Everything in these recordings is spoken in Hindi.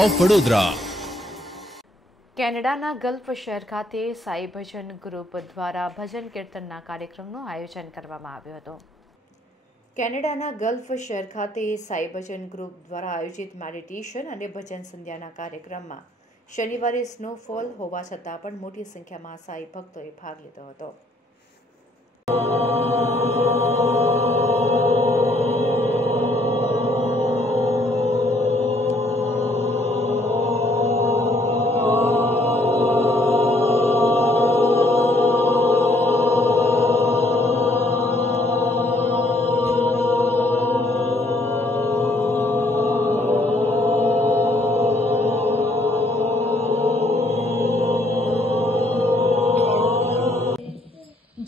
ઓફ વડોદરા. કેનેડાના ગલ્ફ શહેર ખાતે સાઈ ભજન ગ્રુપ દ્વારા ભજન કીર્તનના કાર્યક્રમનું આયોજન કરવામાં આવ્યું હતું. કેનેડાના ગલ્ફ શહેર ખાતે સાઈ ભજન ગ્રુપ દ્વારા આયોજિત મેડિટેશન અને ભજન સંધ્યાના કાર્યક્રમમાં શનિવારે સ્નોફોલ હોવા છતાં પણ મોટી સંખ્યામાં સાઈ ભક્તોએ ભાગ લીધો હતો.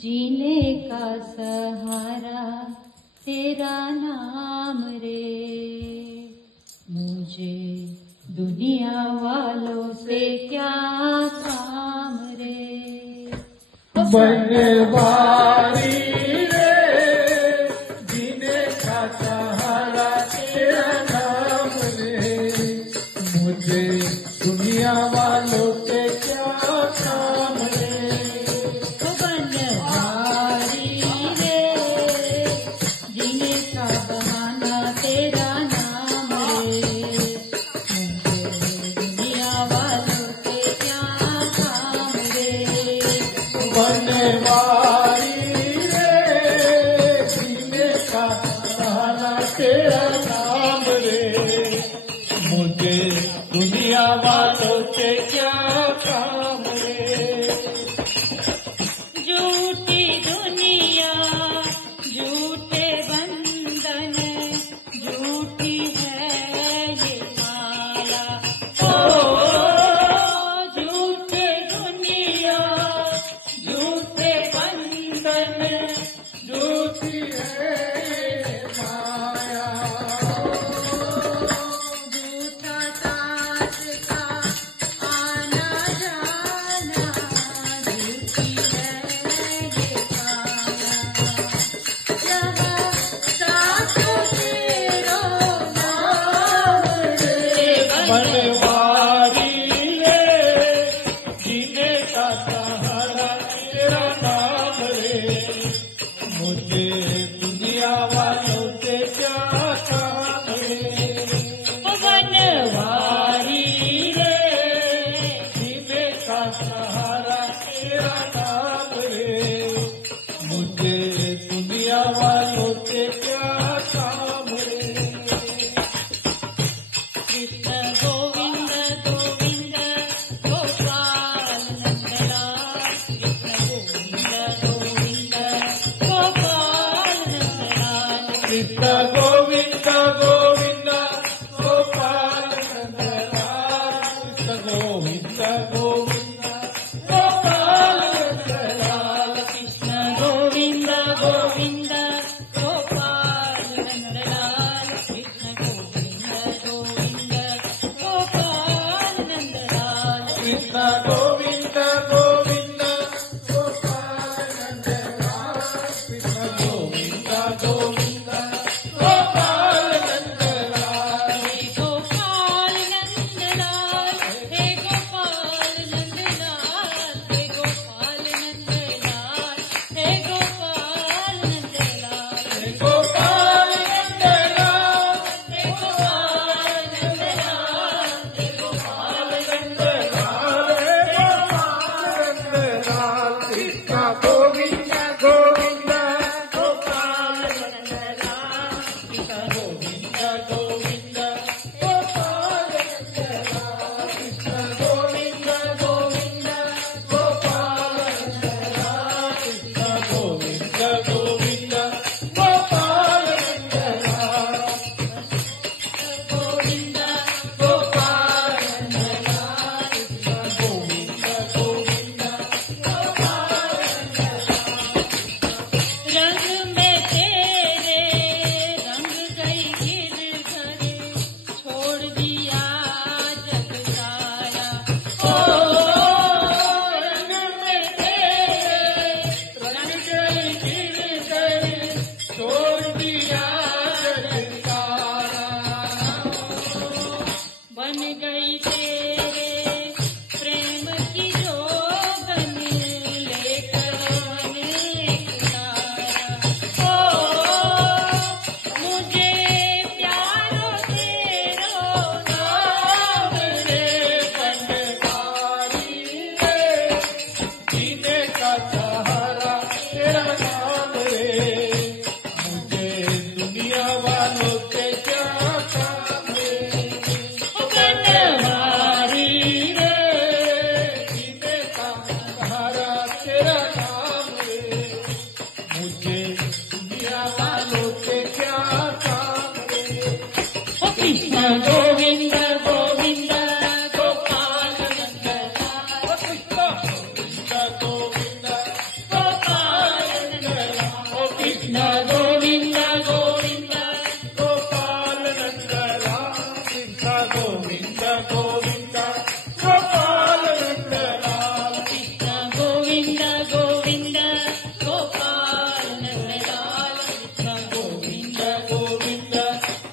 जीने का सहारा तेरा नाम रे, मुझे दुनिया वालों से क्या काम रे. बनवारी रे, जीने का सहारा तेरा नाम रे, मुझे दुनिया वालों से क्या काम रे. मुझे दुनिया वालों से क्या काम रे. झूठी दुनिया, झूठे बंधन, झूठी है ये माया. झूठे दुनिया, झूठे बंधन, झूठी है ये माया. बनवारी रे, जीने का सहारा तेरा नाम रे, मुझे दुनिया वालों से क्या काम रे. बनवारी रे, जीने का सहारा तेरा नाम रे, मुझे दुनिया वालों से क्या काम रे. कृष्ण गोविंद गोविंद गोपाल नंदलाल, कृष्ण गोविंद गोविंद गोपाल नंदलाल. गोविंद गोपाल नंदलाल कृष्ण गोविंद गोविंद गोपाल नंदलाल कृष्ण गोविंद गोविंद गोपाल नंदलाल कृष्ण गोविंद गोविंद गोपाल नंदलाल कृष्ण गोविंद गोविंद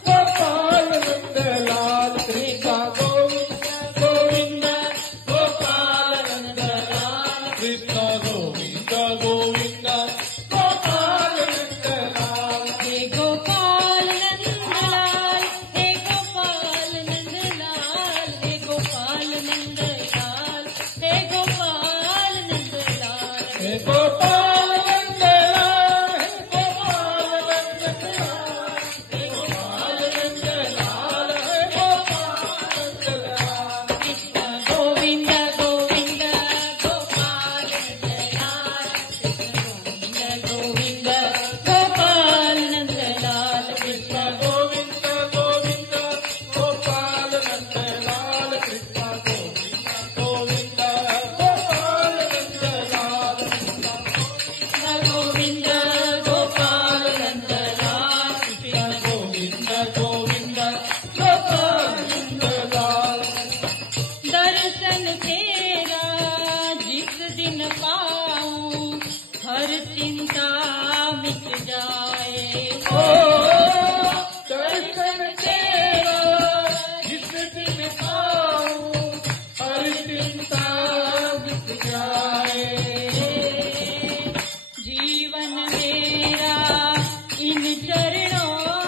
गोपाल नंदलाल कृष्ण गोविंद गोविंद गोपाल नंदलाल कृष्ण